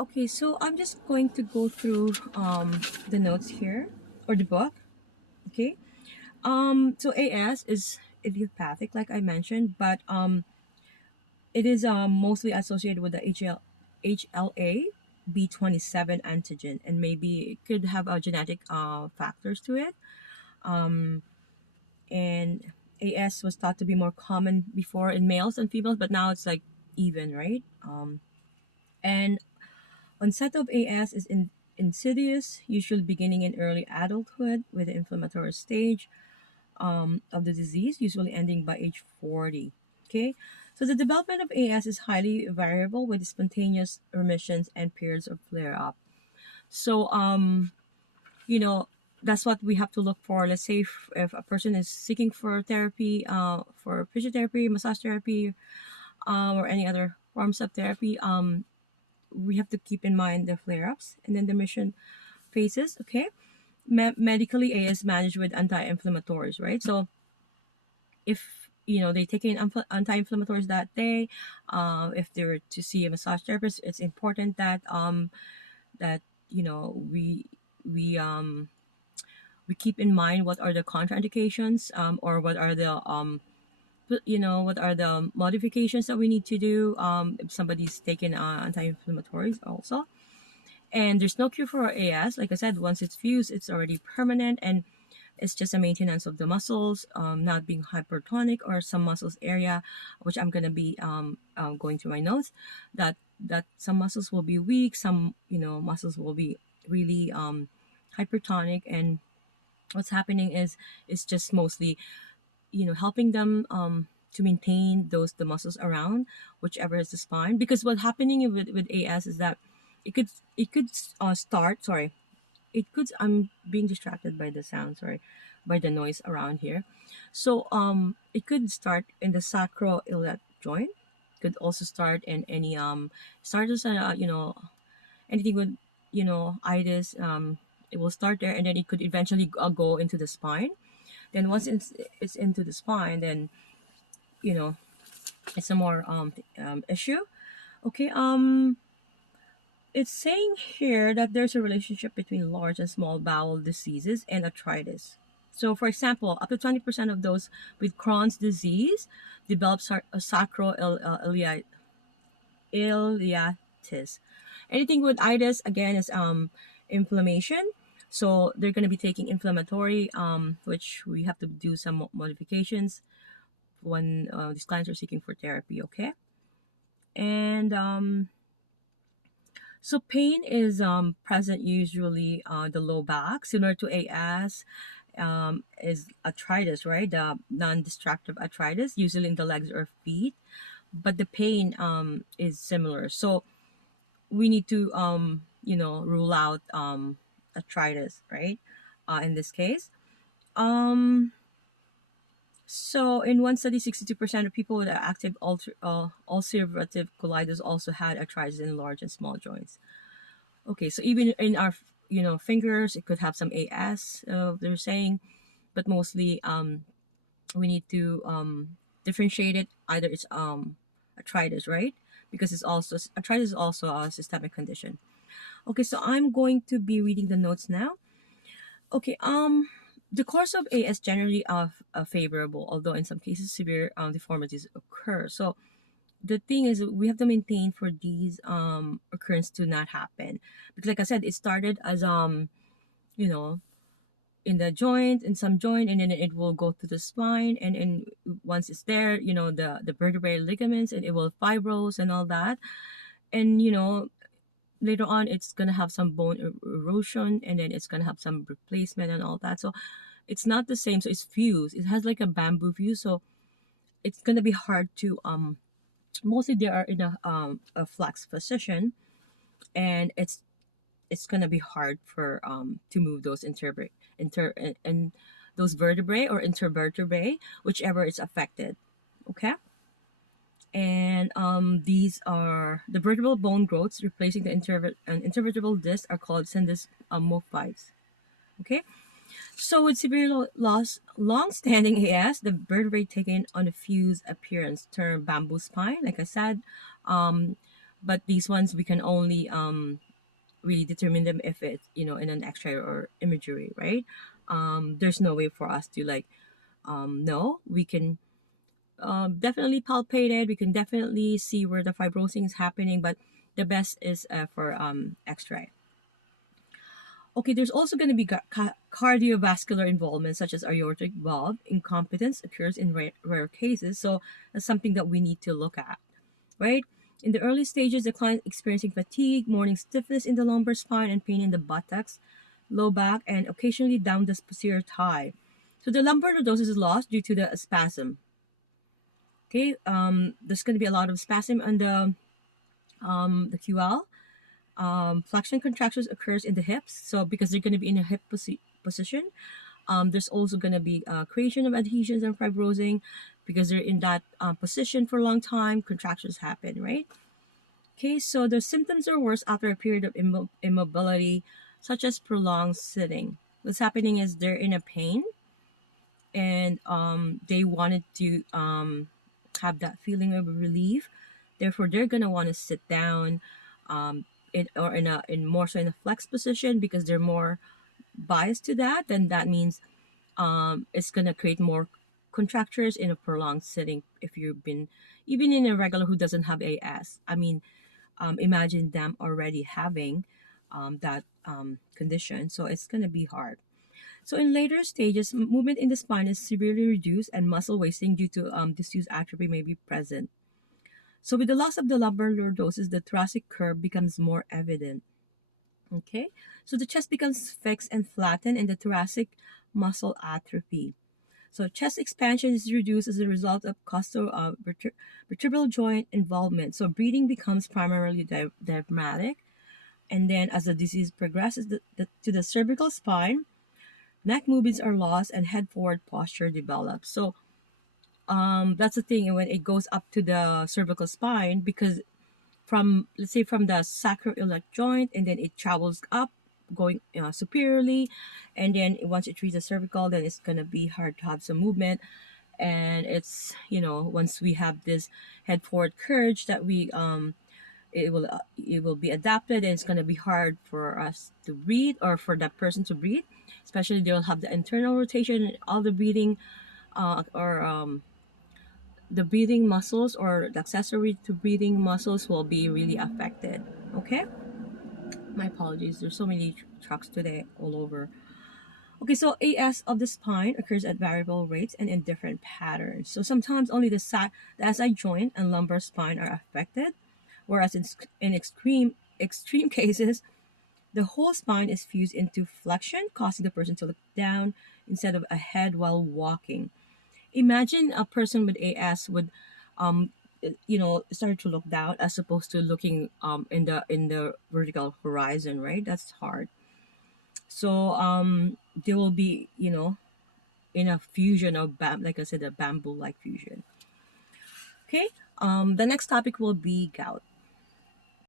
Okay, so I'm just going to go through the notes here or the book. Okay. So AS is idiopathic, like I mentioned, but it is mostly associated with the HLA B27 antigen, and maybe it could have genetic factors to it. Um, and AS was thought to be more common before in males and females, but now it's like even, right? And onset of AS is insidious, usually beginning in early adulthood with the inflammatory stage of the disease, usually ending by age 40. Okay, so the development of AS is highly variable with spontaneous remissions and periods of flare up. So, you know, that's what we have to look for. Let's say if a person is seeking for therapy, for physiotherapy, massage therapy, or any other forms of therapy, we have to keep in mind the flare ups and then the remission phases. Okay, medically, A is managed with anti-inflammatories, right? So if they take in anti-inflammatories that day, if they were to see a massage therapist, it's important that that you know we keep in mind what are the contraindications, or what are the modifications that we need to do if somebody's taking anti-inflammatories also. And there's no cure for AS. Like I said, once it's fused, it's already permanent, and it's just a maintenance of the muscles, not being hypertonic, or some muscles area, which I'm gonna be going through my notes. That some muscles will be weak, some muscles will be really hypertonic, and what's happening is it's just mostly helping them to maintain the muscles around whichever is the spine. Because what's happening with AS is that it could start. Sorry, it could. I'm being distracted by the sound. Sorry, by the noise around here. So it could start in the sacroiliac joint. Could also start in any start as a anything with itis. It will start there, and then it could eventually go into the spine. Then once it's into the spine, then you know it's a more issue. Okay. It's saying here that there's a relationship between large and small bowel diseases and arthritis. So, for example, up to 20% of those with Crohn's disease develop sacroiliitis. Anything with itis, again, is inflammation. So, they're going to be taking inflammatory, which we have to do some modifications when these clients are seeking for therapy, okay? And so pain is present usually the low back, similar to AS, is arthritis, right? The non-destructive arthritis, usually in the legs or feet, but the pain is similar. So we need to rule out arthritis, right? In this case. Um, so in one study, 62% of people with active ulcerative colitis also had arthritis in large and small joints. Okay, so even in our fingers, it could have some AS. They're saying, but mostly we need to differentiate it. Either it's arthritis, right? Because it's also arthritis is also a systemic condition. Okay, so I'm going to be reading the notes now. Okay, the course of AS generally favorable, although in some cases severe deformities occur. So the thing is we have to maintain for these occurrence to not happen, because like I said, it started as you know in the joint, in some joint, and then it will go to the spine, and once it's there, the vertebrae ligaments, and it will fibrose and all that. And later on it's gonna have some bone erosion, and then it's gonna have some replacement and all that. So it's not the same. So it's fused, it has like a bamboo fuse. So it's gonna be hard to mostly they are in a flex position, and it's gonna be hard for to move those and those vertebrae or intervertebrae, whichever is affected. Okay. And these are the vertebral bone growths replacing the intervertebral disc are called syndesmophytes. Okay. So with severe loss, long-standing AS, the vertebrae taken on a fused appearance termed bamboo spine. Like I said, um, but these ones we can only really determine them if it's, in an X-ray or imagery, right? There's no way for us to like know. We can definitely palpate it. We can definitely see where the fibrosing is happening, but the best is for X-ray. Okay, there's also going to be cardiovascular involvement, such as aortic valve incompetence occurs in rare cases. So that's something that we need to look at, right? In the early stages, the client experiencing fatigue, morning stiffness in the lumbar spine, and pain in the buttocks, low back, and occasionally down the posterior thigh. So the lumbar lordosis is lost due to the spasm. Okay, there's going to be a lot of spasm on the QL. Flexion contractions occurs in the hips, so because they're going to be in a hip position. There's also going to be creation of adhesions and fibrosing because they're in that position for a long time. Contractions happen, right? Okay, so the symptoms are worse after a period of immobility, such as prolonged sitting. What's happening is they're in a pain, and they wanted to have that feeling of relief. Therefore, they're gonna want to sit down, or in more so in a flex position because they're more biased to that. Then that means it's gonna create more contractures in a prolonged sitting. If you've been even in a regular who doesn't have AS, I mean, imagine them already having that condition. So it's gonna be hard. So in later stages, movement in the spine is severely reduced and muscle wasting due to disuse atrophy may be present. So with the loss of the lumbar lordosis, the thoracic curve becomes more evident. Okay, so the chest becomes fixed and flattened, and the thoracic muscle atrophy. So chest expansion is reduced as a result of vertebral joint involvement. So breathing becomes primarily diaphragmatic, and then as the disease progresses to the cervical spine, neck movements are lost and head forward posture develops. So that's the thing when it goes up to the cervical spine, because from, let's say, from the sacroiliac joint, and then it travels up going superiorly, and then once it reaches the cervical, then it's gonna be hard to have some movement. And it's, once we have this head forward curve that we it will be adapted, and it's going to be hard for us to breathe, or for that person to breathe, especially they'll have the internal rotation, all the breathing or the breathing muscles, or the accessory to breathing muscles will be really affected. Okay, my apologies, there's so many trucks today all over. Okay, so AS of the spine occurs at variable rates and in different patterns. So sometimes only the SI joint and lumbar spine are affected, whereas in extreme cases, the whole spine is fused into flexion, causing the person to look down instead of ahead while walking. Imagine a person with AS would, um, start to look down as opposed to looking in the vertical horizon, right? That's hard. So they will be, in a fusion of like I said, a bamboo like fusion. Okay. The next topic will be gout.